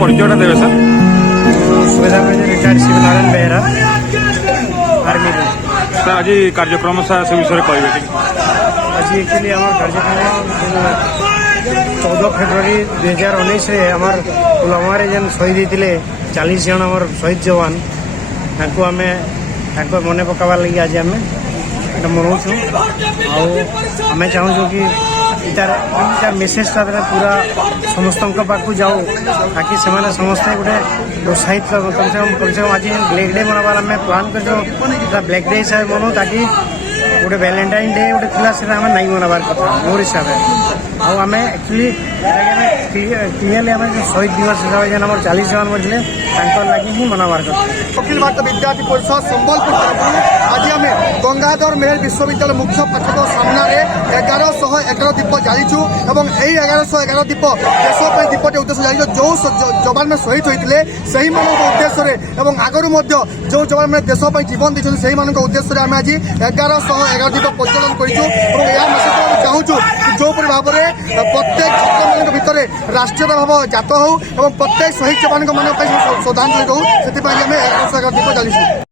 परिचयटा देवे सर सुविधा retired Shivnarayan Behera army sir आज कार्यक्रम से विषय कहे आज एक्चुअली आम कार्यक्रम 14 फेब्रुआरी 2019 आम पुलवामा जेन शहीद होते 40 जन आम शहीद जवान मन पकाबार लगे आज आम मनाऊँ आम चाहूँ कि इतार मेसेजटा पूरा समस्त पाखु जाऊ ताकि से समस्ते गोटे प्रोत्साहित कम से कम आज ब्लैक डे मनाबार आम प्लान कर ब्लैक डे हिसाब से मनाऊ ताकि गोटे वैलेंटाइन डे गोटे थी से नहीं मनाबार कथा मोर हिसाब से आम एक्चुअली क्लियरली आम शहीद दिवस हिसाब से आम 40 जवान मरते लगे ही मनाबार कथा। अखिल भारतीय विद्यार्थी परिषद संबलपुर तरफ आज आम गंगाधर मेहर विश्वविद्यालय मुख्य पाठक सामने 1111 दीप जाचु और यही 1111 दीप देश दीपटे उद्देश्य जाचु जो जवान में शहीद होते से उद्देश्य आगु जो जवान मैंने देश जीवन देते से उद्देश्य आम आज 1111 दीप प्रज्वलन कर चाहूँ कि जो भाव में प्रत्येक छात्र मान भितर राष्ट्रीय भाव जात हो प्रत्येक शहीद जवान श्रद्धांजलि दू से 1111 दीप जाचु।